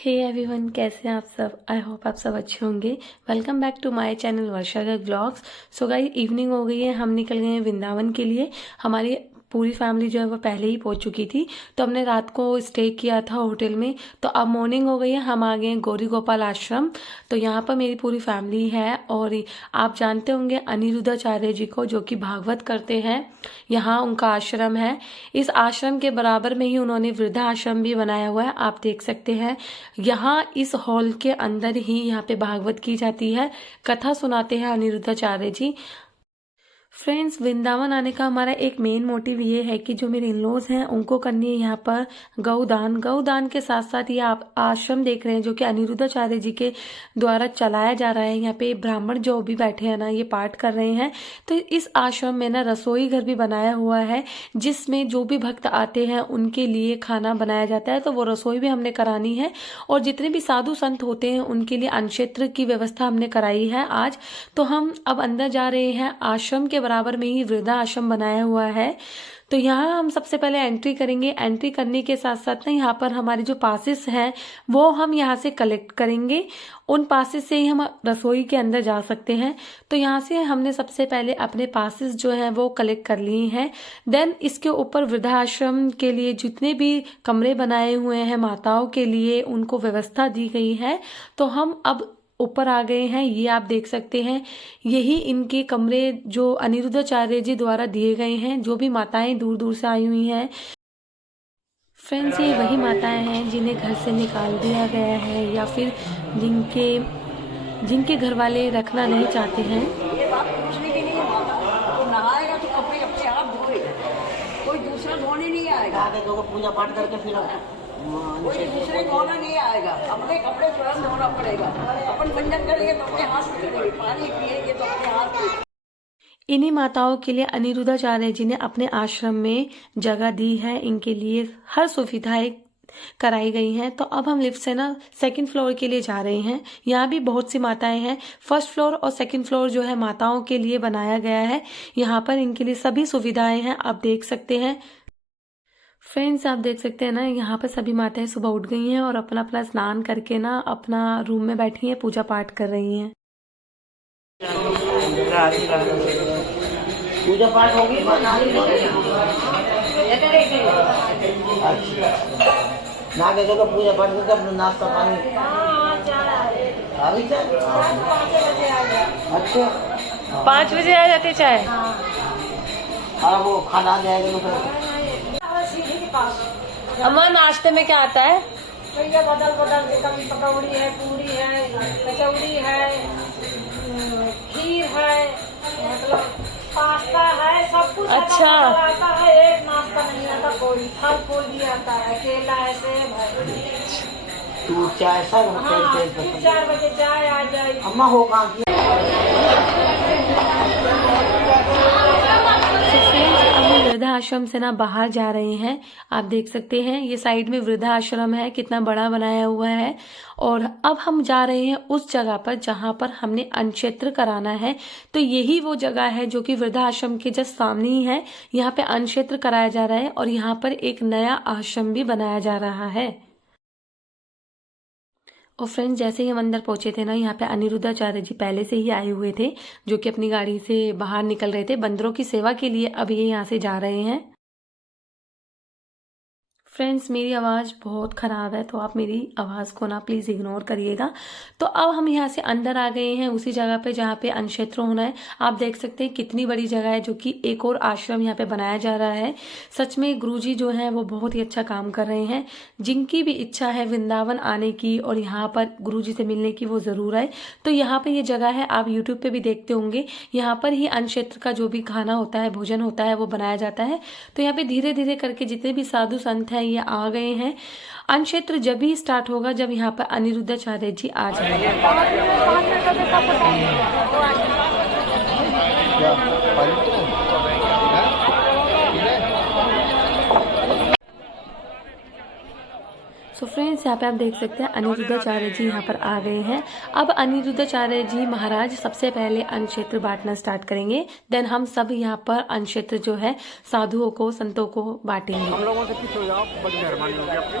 Hey everyone, कैसे हैं आप सब। आई होप आप सब अच्छे होंगे। Welcome back to my channel Varsha Garg vlogs. So guys, evening हो गई है, हम निकल गए हैं वृंदावन के लिए। हमारी पूरी फैमिली जो है वो पहले ही पहुंच चुकी थी, तो हमने रात को स्टे किया था होटल में। तो अब मॉर्निंग हो गई है, हम आ गए हैं गौरी गोपाल आश्रम। तो यहाँ पर मेरी पूरी फैमिली है और आप जानते होंगे अनिरुद्धाचार्य जी को, जो कि भागवत करते हैं। यहाँ उनका आश्रम है। इस आश्रम के बराबर में ही उन्होंने वृद्धा आश्रम भी बनाया हुआ है, आप देख सकते हैं। यहाँ इस हॉल के अंदर ही यहाँ पे भागवत की जाती है, कथा सुनाते हैं अनिरुद्धाचार्य जी। फ्रेंड्स, वृंदावन आने का हमारा एक मेन मोटिव ये है कि जो मेरे इन-लॉज हैं उनको करनी है यहाँ पर गौदान के साथ साथ ये आप आश्रम देख रहे हैं जो कि अनिरुद्धाचार्य जी के द्वारा चलाया जा रहा है। यहाँ पे ब्राह्मण जो भी बैठे हैं ना, ये पाठ कर रहे हैं। तो इस आश्रम में ना रसोई घर भी बनाया हुआ है, जिसमें जो भी भक्त आते हैं उनके लिए खाना बनाया जाता है। तो वो रसोई भी हमने करानी है और जितने भी साधु संत होते हैं उनके लिए अन्नक्षेत्र की व्यवस्था हमने कराई है आज। तो हम अब अंदर जा रहे हैं। आश्रम के बराबर में ही वृद्धा आश्रम बनाया हुआ है। तो यहाँ हम सबसे पहले एंट्री करेंगे। एंट्री करने के साथ साथ ना यहाँ पर हमारे जो पासेस हैं वो हम यहाँ से कलेक्ट करेंगे। उन पासेस से ही हम रसोई के अंदर जा सकते हैं। तो यहाँ से हमने सबसे पहले अपने पासेस जो हैं वो कलेक्ट कर लिए हैं। देन इसके ऊपर वृद्धाश्रम के लिए जितने भी कमरे बनाए हुए हैं माताओं के लिए, उनको व्यवस्था दी गई है। तो हम अब ऊपर आ गए हैं। ये आप देख सकते हैं, यही इनके कमरे जो अनिरुद्धाचार्य जी द्वारा दिए गए हैं। जो भी माताएं दूर दूर से आई हुई हैं फ्रेंड्स, ये वही माताएं हैं जिन्हें घर से निकाल दिया गया है या फिर जिनके घर वाले रखना नहीं चाहते हैं। ये बात पूछने की नहीं है। तो नहाएगा तो कपड़े अपने आप धोएगा, कोई दूसरा धोने नहीं आएगा। पूजा पाठ करके फिर कोई दूसरे धोना नहीं आएगा, अपने कपड़े स्वयं धोना पड़ेगा। अपन भंजन करेंगे तो अपने हाथ से करेंगे, पानी पिएंगे तो अपने हाथ से। इन्हीं माताओं के लिए अनिरुद्धाचार्य जी ने अपने आश्रम में जगह दी है। इनके लिए हर सुविधाएं कराई गई हैं। तो अब हम लिफ्ट से ना सेकंड फ्लोर के लिए जा रहे हैं। यहाँ भी बहुत सी माताएं हैं। फर्स्ट फ्लोर और सेकंड फ्लोर जो है माताओं के लिए बनाया गया है। यहाँ पर इनके लिए सभी सुविधाएं हैं, आप देख सकते हैं। फ्रेंड्स, आप देख सकते हैं ना, यहाँ पर सभी माताएं सुबह उठ गई हैं और अपना अपना स्नान करके ना अपना रूम में बैठी हैं, पूजा पाठ कर रही हैं। पूजा पाठ होगी। ना के जो पूजा पाठ करके अपना नाश्ता पानी अभी चाय। अच्छा, 5 बजे आ जाती चाय। हाँ, वो खाना आ जाएगा तो अम्मा, नाश्ते में क्या आता है? भैया बदल पकौड़ी है, पूरी है, कचौड़ी है, खीर है, मतलब पास्ता है, सब कुछ अच्छा। आता है। एक नाश्ता नहीं आता, कोई फल फूल भी आता है, केला है, सेब है। तू चाय सब हाँ, 4 बजे चाय आ जाए। अम्मा हो कहाँ की? वृद्धा आश्रम से ना बाहर जा रहे हैं। आप देख सकते हैं ये साइड में वृद्धा आश्रम है, कितना बड़ा बनाया हुआ है। और अब हम जा रहे हैं उस जगह पर जहां पर हमने अन्नक्षेत्र कराना है। तो यही वो जगह है जो कि वृद्धा आश्रम के जस्ट सामने ही है। यहाँ पे अन्नक्षेत्र कराया जा रहा है और यहाँ पर एक नया आश्रम भी बनाया जा रहा है। और फ्रेंड्स, जैसे ही हम अंदर पहुंचे थे ना, यहाँ पे अनिरुद्धाचार्य जी पहले से ही आए हुए थे, जो कि अपनी गाड़ी से बाहर निकल रहे थे बंदरों की सेवा के लिए। अब ये यहाँ से जा रहे हैं। फ्रेंड्स, मेरी आवाज़ बहुत ख़राब है, तो आप मेरी आवाज़ को ना प्लीज़ इग्नोर करिएगा। तो अब हम यहाँ से अंदर आ गए हैं उसी जगह पे जहाँ पे अन्नक्षेत्र होना है। आप देख सकते हैं कितनी बड़ी जगह है, जो कि एक और आश्रम यहाँ पे बनाया जा रहा है। सच में गुरुजी जो हैं वो बहुत ही अच्छा काम कर रहे हैं। जिनकी भी इच्छा है वृंदावन आने की और यहाँ पर गुरुजी से मिलने की, वो ज़रूर आए। तो यहाँ पर ये जगह है, आप यूट्यूब पर भी देखते होंगे। यहाँ पर ही अन्नक्षेत्र का जो भी खाना होता है, भोजन होता है, वो बनाया जाता है। तो यहाँ पे धीरे धीरे करके जितने भी साधु संत हैं ये आ गए हैं। अन्नक्षेत्र जब ही स्टार्ट होगा जब यहाँ पर अनिरुद्धाचार्य जी आ जाएंगे। सो फ्रेंड्स, यहाँ पे आप देख सकते हैं अनिरुद्धाचार्य जी यहाँ पर आ गए हैं। अब अनिरुद्धाचार्य जी महाराज सबसे पहले अन्नक्षेत्र बांटना स्टार्ट करेंगे। देन हम सब यहाँ पर अन्नक्षेत्र जो है साधुओं को, संतों को बांटेंगे। हम लोगों से पीछे हो जाओ, बड़ी मेहरबानी होगी आपकी।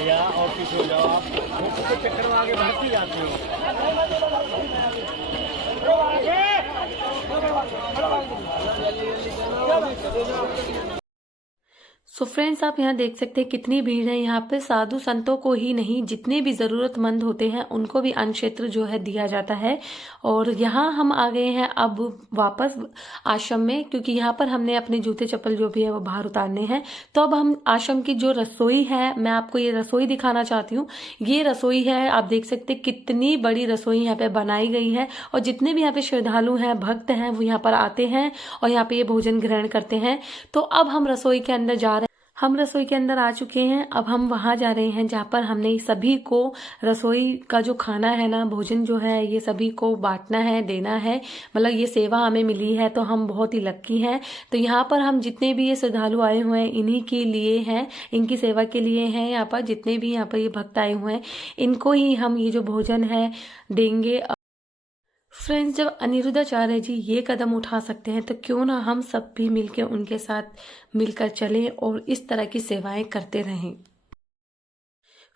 या ऑफिस हो जाओ आप तो चक्कर में आगे बढ़ती जाते हो। सो फ्रेंड्स, आप यहाँ देख सकते हैं कितनी भीड़ है। यहाँ पे साधु संतों को ही नहीं, जितने भी ज़रूरतमंद होते हैं उनको भी अन्न क्षेत्र जो है दिया जाता है। और यहाँ हम आ गए हैं अब वापस आश्रम में, क्योंकि यहाँ पर हमने अपने जूते चप्पल जो भी है वो बाहर उतारने हैं। तो अब हम आश्रम की जो रसोई है, मैं आपको ये रसोई दिखाना चाहती हूँ। ये रसोई है, आप देख सकते हैं कितनी बड़ी रसोई यहाँ पे बनाई गई है। और जितने भी यहाँ पे श्रद्धालु हैं, भक्त हैं, वो यहाँ पर आते हैं और यहाँ पे ये भोजन ग्रहण करते हैं। तो अब हम रसोई के अंदर जा रहे हैं। हम रसोई के अंदर आ चुके हैं। अब हम वहां जा रहे हैं जहाँ पर हमने सभी को रसोई का जो खाना है ना, भोजन जो है, ये सभी को बांटना है, देना है। मतलब ये सेवा हमें मिली है तो हम बहुत ही लक्की हैं। तो यहाँ पर हम जितने भी ये श्रद्धालु आए हुए हैं इन्हीं के लिए हैं, इनकी सेवा के लिए हैं। यहाँ पर जितने भी यहाँ पर ये भक्त आए हुए हैं इनको ही हम ये जो भोजन है देंगे। फ्रेंड्स, जब अनिरुद्धाचार्य जी ये कदम उठा सकते हैं तो क्यों ना हम सब भी मिलकर उनके साथ मिलकर चलें और इस तरह की सेवाएं करते रहें।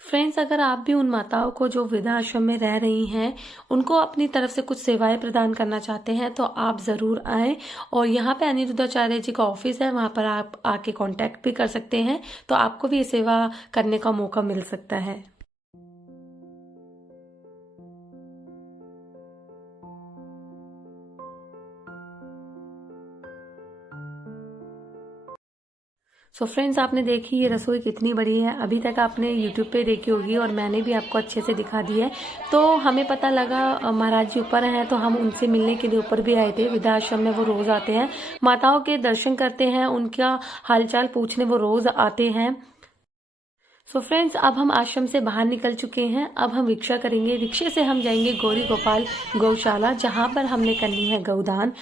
फ्रेंड्स, अगर आप भी उन माताओं को जो वृद्धाश्रम में रह रही हैं उनको अपनी तरफ से कुछ सेवाएं प्रदान करना चाहते हैं तो आप ज़रूर आएँ। और यहाँ पे अनिरुद्धाचार्य जी का ऑफिस है, वहाँ पर आप आके कांटेक्ट भी कर सकते हैं। तो आपको भी ये सेवा करने का मौका मिल सकता है। सो फ्रेंड्स, आपने देखी ये रसोई कितनी बड़ी है। अभी तक आपने यूट्यूब पे देखी होगी और मैंने भी आपको अच्छे से दिखा दी है। तो हमें पता लगा महाराज जी ऊपर हैं तो हम उनसे मिलने के लिए ऊपर भी आए थे। वृद्धाश्रम में वो रोज़ आते हैं, माताओं के दर्शन करते हैं, उनका हालचाल पूछने वो रोज़ आते हैं। सो फ्रेंड्स, अब हम आश्रम से बाहर निकल चुके हैं। अब हम रिक्शा करेंगे। रिक्शे से हम जाएंगे गौरी गोपाल गौशाला, जहाँ पर हमने करनी है गौदान।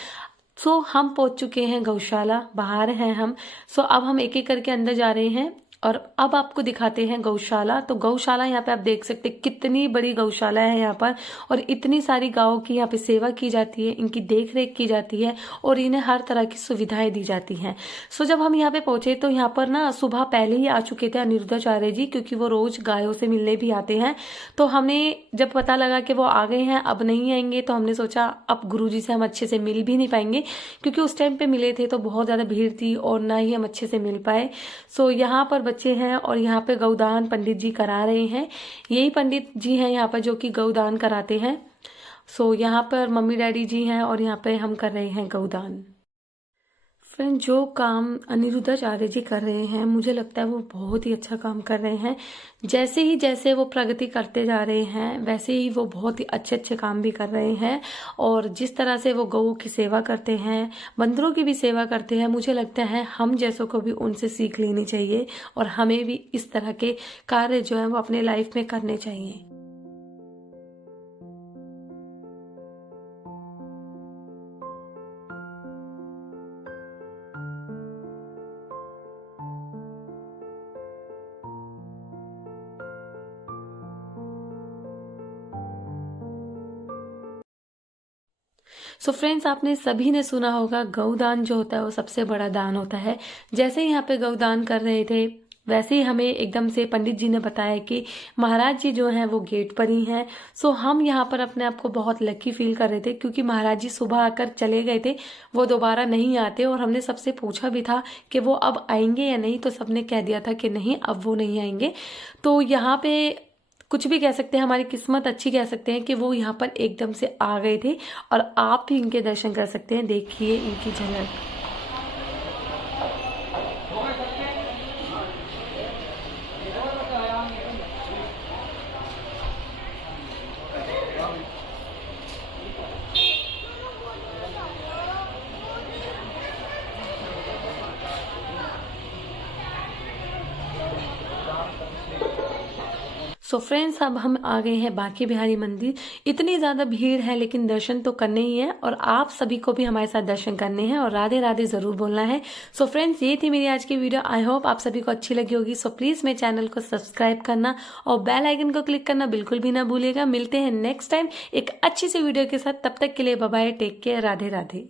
सो हम पहुंच चुके हैं गौशाला, बाहर हैं हम। सो अब हम एक एक करके अंदर जा रहे हैं और अब आपको दिखाते हैं गौशाला। तो गौशाला यहाँ पे आप देख सकते हैं कितनी बड़ी गौशाला है यहाँ पर, और इतनी सारी गायों की यहाँ पे सेवा की जाती है, इनकी देख रेख की जाती है और इन्हें हर तरह की सुविधाएं दी जाती हैं। सो जब हम यहाँ पे पहुंचे तो यहाँ पर ना सुबह पहले ही आ चुके थे अनिरुद्धाचार्य जी, क्योंकि वो रोज गायों से मिलने भी आते हैं। तो हमने जब पता लगा कि वो आ गए हैं, अब नहीं आएंगे, तो हमने सोचा अब गुरुजी से हम अच्छे से मिल भी नहीं पाएंगे, क्योंकि उस टाइम पे मिले थे तो बहुत ज़्यादा भीड़ थी और ना ही हम अच्छे से मिल पाए। सो यहाँ पर बच्चे हैं और यहाँ पे गौदान पंडित जी करा रहे हैं। यही पंडित जी हैं यहाँ पर जो कि गौदान कराते हैं। सो यहाँ पर मम्मी डैडी जी हैं और यहाँ पे हम कर रहे हैं गौदान। फ्रेंड, जो काम अनिरुद्धाचार्य जी कर रहे हैं मुझे लगता है वो बहुत ही अच्छा काम कर रहे हैं। जैसे वो प्रगति करते जा रहे हैं वैसे ही वो बहुत ही अच्छे अच्छे काम भी कर रहे हैं। और जिस तरह से वो गऊ की सेवा करते हैं, बंदरों की भी सेवा करते हैं, मुझे लगता है हम जैसों को भी उनसे सीख लेनी चाहिए और हमें भी इस तरह के कार्य जो है वो अपने लाइफ में करने चाहिए। सो फ्रेंड्स, आपने सभी ने सुना होगा गौदान जो होता है वो सबसे बड़ा दान होता है। जैसे यहाँ पे गौदान कर रहे थे वैसे ही हमें एकदम से पंडित जी ने बताया कि महाराज जी जो हैं वो गेट पर ही हैं। सो हम यहाँ पर अपने आप को बहुत लकी फील कर रहे थे, क्योंकि महाराज जी सुबह आकर चले गए थे, वो दोबारा नहीं आते। और हमने सबसे पूछा भी था कि वो अब आएंगे या नहीं, तो सबने कह दिया था कि नहीं, अब वो नहीं आएंगे। तो यहाँ पे कुछ भी कह सकते हैं, हमारी किस्मत अच्छी कह सकते हैं कि वो यहाँ पर एकदम से आ गए थे और आप भी इनके दर्शन कर सकते हैं। देखिए इनकी झलक। सो फ्रेंड्स अब हम आ गए हैं बांके बिहारी मंदिर। इतनी ज्यादा भीड़ है लेकिन दर्शन तो करने ही है और आप सभी को भी हमारे साथ दर्शन करने हैं और राधे राधे जरूर बोलना है। सो फ्रेंड्स ये थी मेरी आज की वीडियो। आई होप आप सभी को अच्छी लगी होगी। सो प्लीज मेरे चैनल को सब्सक्राइब करना और बेल आइकन को क्लिक करना बिल्कुल भी ना भूलिएगा। मिलते हैं नेक्स्ट टाइम एक अच्छी सी वीडियो के साथ। तब तक के लिए bye bye, take care, Radhe Radhe.